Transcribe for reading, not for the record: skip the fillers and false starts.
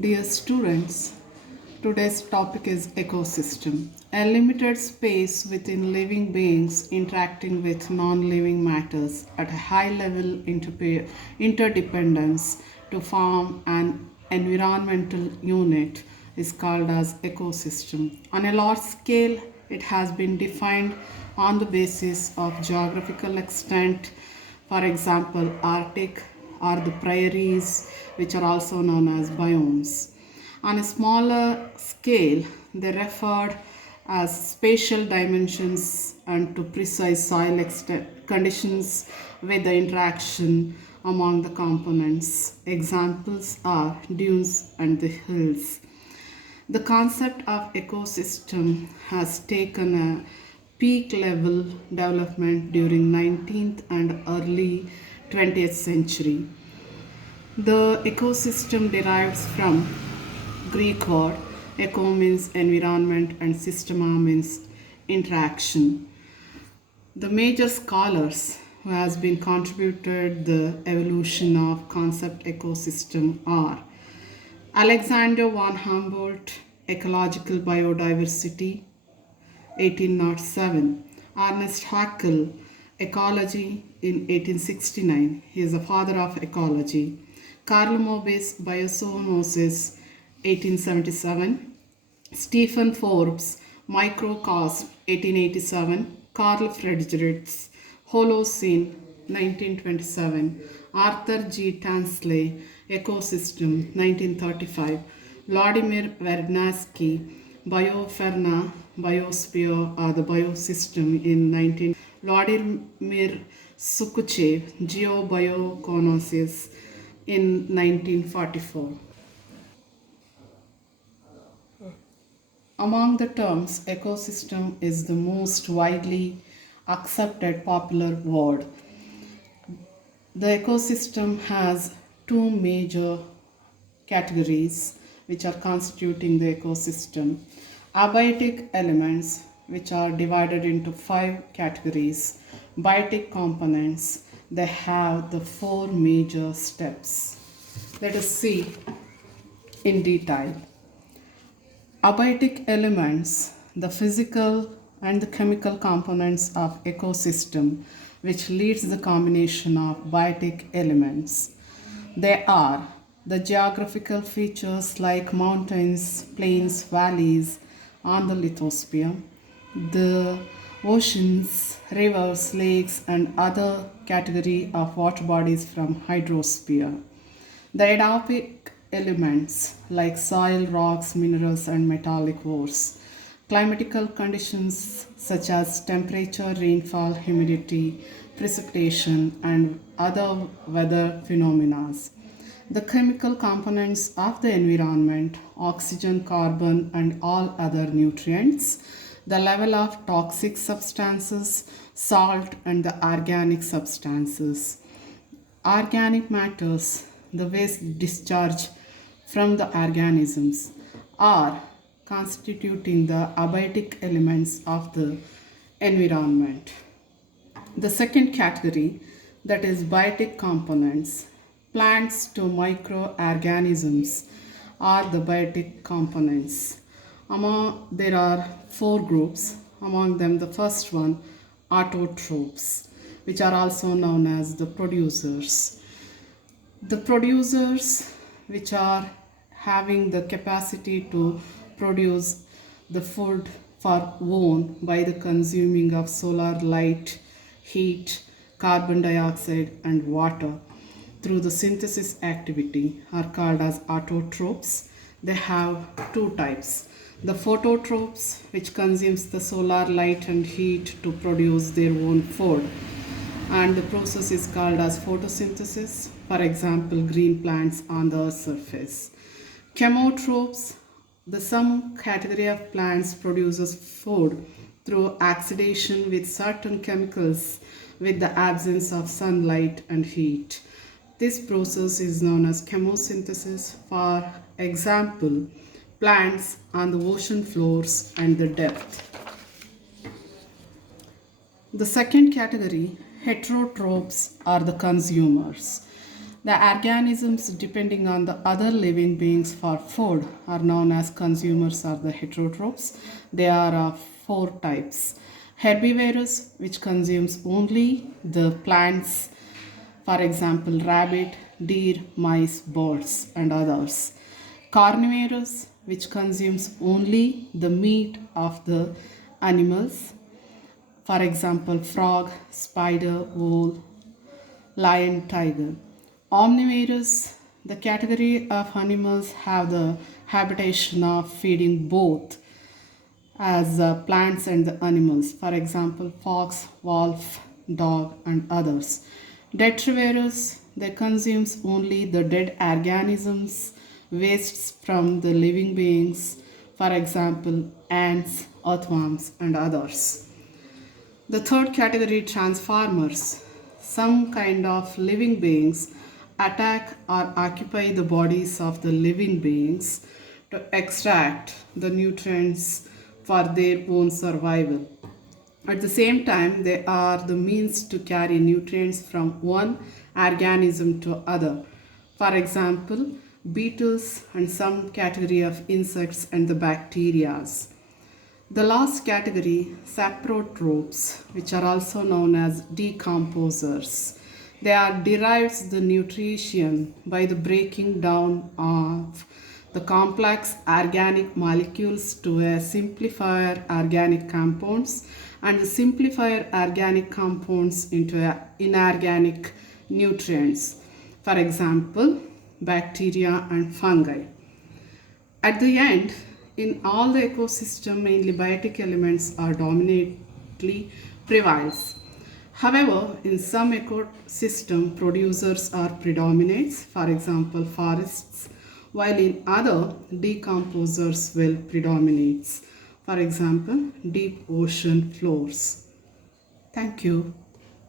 Dear students, today's topic is ecosystem, a limited space within living beings interacting with non living matters at a high level interdependence to form an environmental unit is called as ecosystem. On a large scale, it has been defined on the basis of geographical extent, for example, Arctic or the prairies, which are also known as biomes. On a smaller scale, they referred as spatial dimensions and to precise soil conditions with the interaction among the components. Examples are dunes and the hills. The concept of ecosystem has taken a peak level development during 19th and early 20th century. The ecosystem derives from Greek word eco means environment and systema means interaction. The major scholars who has been contributed the evolution of concept ecosystem are Alexander von Humboldt, Ecological Biodiversity, 1807. Ernest Haeckel, Ecology in 1869. He is the father of ecology. Karl Mobius, Biozoonosis, 1877. Stephen Forbes, Microcosm, 1887. Carl Friedrichs, Holocene, 1927. Arthur G. Tansley, Ecosystem, 1935. Vladimir Vernadsky, Biofauna, Biosphere or the Biosystem in 19. Vladimir Sukuchev, Geobioconosis in 1944. Among the terms, ecosystem is the most widely accepted popular word. The ecosystem has two major categories which are constituting the ecosystem. Abiotic elements, which are divided into five categories. Biotic components, they have the four major steps. Let us see in detail. Abiotic elements, the physical and the chemical components of ecosystem, which leads the combination of biotic elements. They are the geographical features like mountains, plains, valleys on the lithosphere, the oceans, rivers, lakes, and other category of water bodies from hydrosphere. The edaphic elements like soil, rocks, minerals, and metallic ores. Climatical conditions such as temperature, rainfall, humidity, precipitation, and other weather phenomena. The chemical components of the environment, oxygen, carbon, and all other nutrients, the level of toxic substances, salt, and the organic substances. Organic matters, the waste discharge from the organisms, are constituting the abiotic elements of the environment. The second category, that is biotic components, plants to microorganisms, are the biotic components. There are four groups. Among them, the first one, autotrophs, which are also known as the producers. The producers, which are having the capacity to produce the food for own by the consuming of solar light, heat, carbon dioxide, and water through the synthesis activity, are called as autotrophs. They have two types. The phototrophs, which consumes the solar light and heat to produce their own food, and the process is called as photosynthesis, for example, green plants on the earth's surface. Chemotrophs, the some category of plants produces food through oxidation with certain chemicals with the absence of sunlight and heat. This process is known as chemosynthesis, for example, plants on the ocean floors and the depth. The second category, heterotrophs, are the consumers. The organisms depending on the other living beings for food are known as consumers or the heterotrophs. There are four types. Herbivorous, which consumes only the plants, for example, rabbit, deer, mice, birds, and others. Carnivorous, which consumes only the meat of the animals, for example, frog, spider, vole, lion, tiger. Omnivorous, the category of animals have the habitation of feeding both as plants and the animals, for example, fox, wolf, dog, and others. Detrivorous, they consumes only the dead organisms, wastes from the living beings, for example, ants, earthworms, and others. The third category, transformers. Some kind of living beings attack or occupy the bodies of the living beings to extract the nutrients for their own survival. At the same time, they are the means to carry nutrients from one organism to other. For example, beetles and some category of insects and the bacterias. The last category, saprotrophs, which are also known as decomposers. They are derives the nutrition by the breaking down of the complex organic molecules to a simplifier organic compounds and the simplifier organic compounds into inorganic nutrients. For example, bacteria and fungi. At the end, in all the ecosystem, mainly biotic elements are dominantly prevails. However, in some ecosystem, producers are predominates, for example, forests, while in other, decomposers will predominates, for example, deep ocean floors. Thank you.